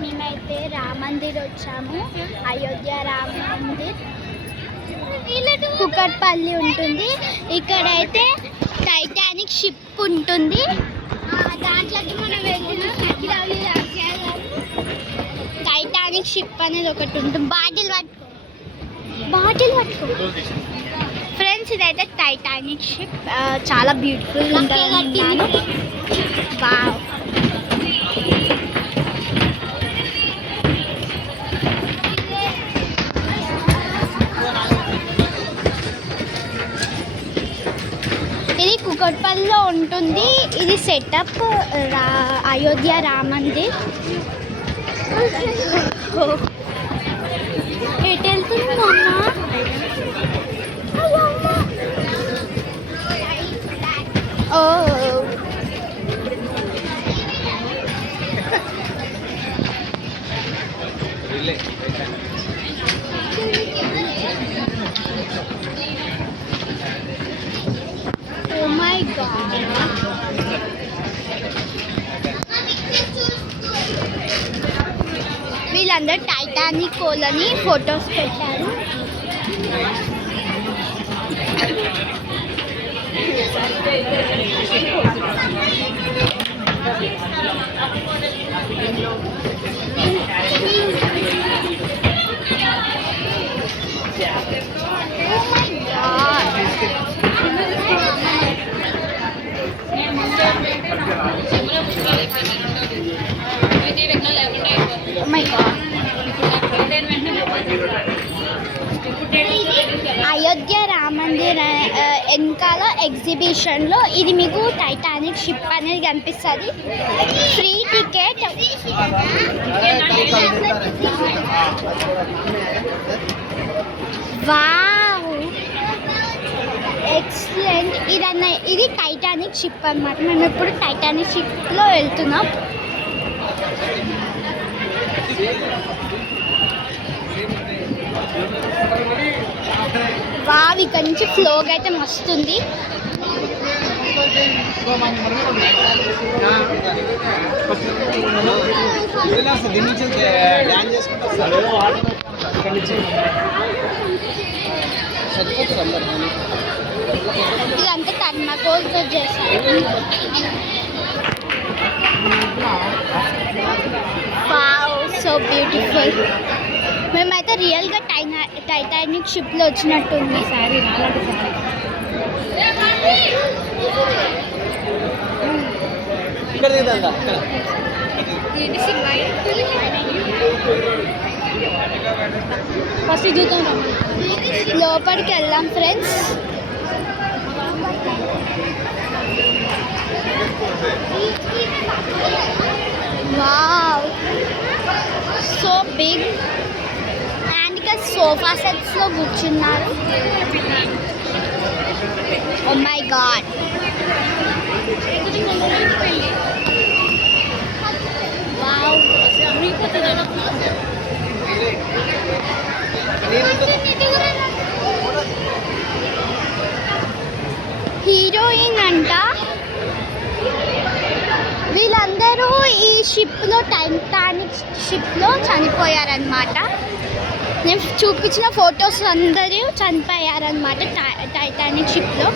మేమైతే రామ మందిర్ వచ్చాము. అయోధ్య రామ మందిర్ కుకట్పల్లి ఉంటుంది. ఇక్కడైతే టైటానిక్ షిప్ ఉంటుంది. దాంట్లోకి మనం వెళ్ళిన టైటానిక్ షిప్ అనేది ఒకటి ఉంటుంది. బాటిల్ పట్టుకో ఫ్రెండ్స్. ఇదైతే టైటానిక్ షిప్ చాలా బ్యూటిఫుల్ ఉంటుంది. వావ్, ఇది కుకట్పల్లిలో ఉంటుంది. ఇది సెటప్ అయోధ్య రామ మందిర్. ఎటు వెళ్తుందమ్మా? ఓ మై గాడ్, వీళ్ళందరూ టైటానిక్ కోలని ఫొటోస్ పెట్టారు. అయోధ్య రామ మందిర్ వెనకాల ఎగ్జిబిషన్లో ఇది మీకు టైటానిక్ షిప్ అనేది కనిపిస్తుంది. Free ticket. Wow, excellent. ఇది టైటానిక్ షిప్ అన్నమాట. మేము ఇప్పుడు టైటానిక్ షిప్లో వెళ్తున్నాం. వావ్, ఇక్కడ నుంచి ఫ్లోగ్ అయితే మస్తుంది. ఇదంతా టర్మాకోల్తో చేస్తారు. Wow, so beautiful. మేమైతే రియల్గా టైటానిక్ షిప్లో వచ్చినట్టుంది. సారీ ఫస్ట్ చూద్దాం, లోపలికి వెళ్దాం friends. Wow, so big. And ఇక సోఫా సెట్స్లో కూర్చున్నారు. Oh my God, wow. Heroine అంట. వీళ్ళందరూ ఈ షిప్లో టైటానిక్ షిప్లో చనిపోయారనమాట. నేను చూపించిన ఫొటోస్ అందరూ చనిపోయారనమాట టైటానిక్ షిప్లో.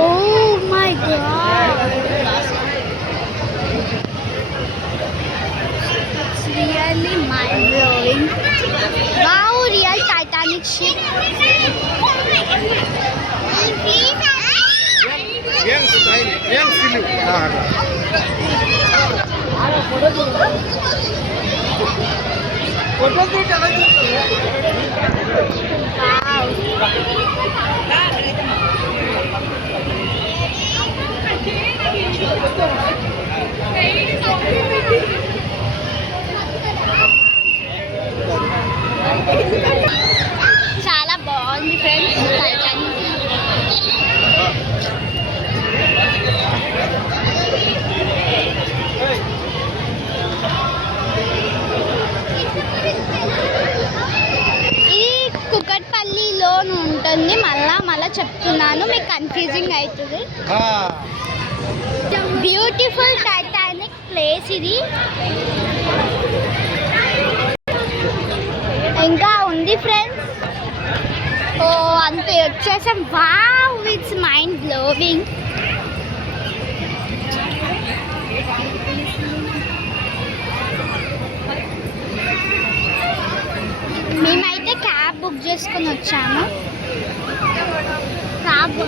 Oh my God, it's really mind blowing. Wow, real Titanic ship. చాలా బాగుంది ఫ్రెండ్స్ టైటానిక్. కుకట్పల్లిలో ఉంటుంది. మళ్ళా చెప్తున్నాను, మీకు కన్ఫ్యూజింగ్ అవుతుంది. బ్యూటిఫుల్ టైటానిక్ ప్లేస్ ఇది. ఇంకా ఉంది ఫ్రెండ్స్. ఓ అంతే వచ్చేసాం. Wow, it's mind blowing. మేమైతే క్యాబ్ బుక్ చేసుకొని వచ్చాము. Cab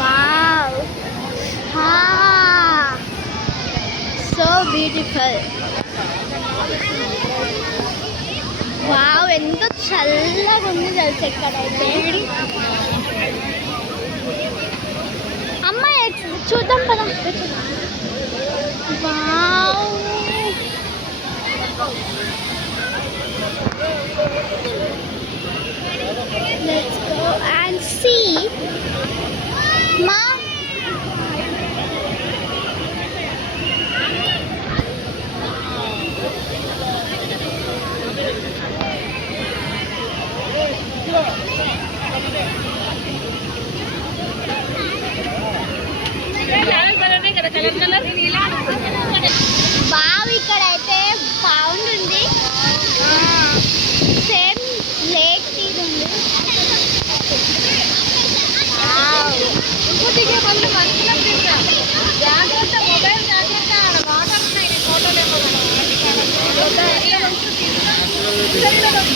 wow, so beautiful. Wow, ఎంత చల్లగా ఉంది తెలుసు ఎక్కడైతే. అమ్మాయి చూద్దాం పదా. Wow, let's go and see. Ma, wow, ఇక్కడైతే పౌండ్ ఉంది. సేమ్ లేక్ తీరు ఉంది.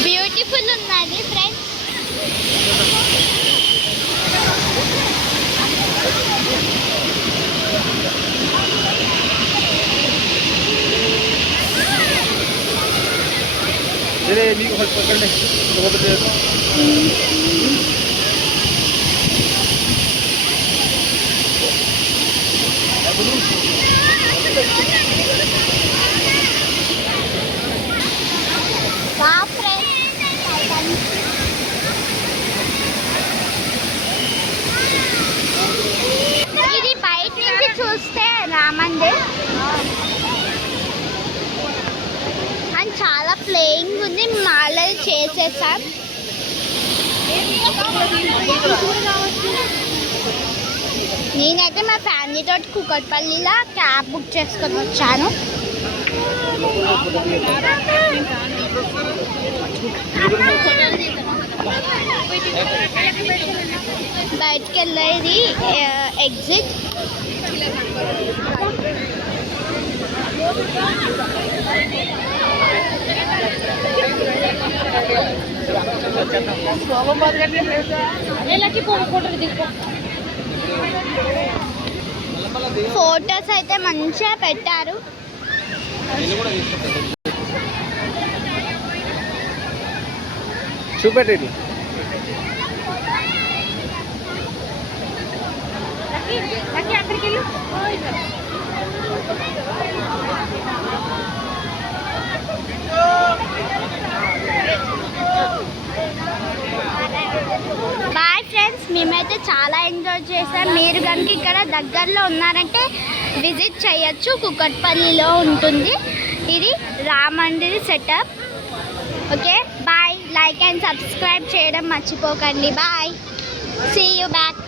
బ్యూటిఫుల్ ఉన్నది ఫ్రెండ్స్. మీకు పక్కనే వావ్ ఫ్రెండ్స్, ఇది బయట నుంచి చూస్తే రామందిర్ అండ్ చాలా ప్లేయింగ్ ఉంది. మాలలు చేసేసాం. నేనైతే మా ఫ్యామిలీతో కూకట్పల్లిలో క్యాబ్ బుక్ చేసుకొని వచ్చాను. బయటికి వెళ్ళేది ఎగ్జిట్. ఫోటోస్ అయితే మంచిగా పెట్టారు. చూపెట్టండి. బాయ్ ఫ్రెండ్స్, మేమైతే చాలా ఎంజాయ్ చేసాం. మీరు కనుక ఇక్కడ దగ్గరలో ఉన్నారంటే విజిట్ చేయొచ్చు. కుకట్పల్లిలో ఉంటుంది. ఇది రామందిర్ setup. Okay bye. Like and subscribe చేయడం మర్చిపోకండి. Bye, see you back.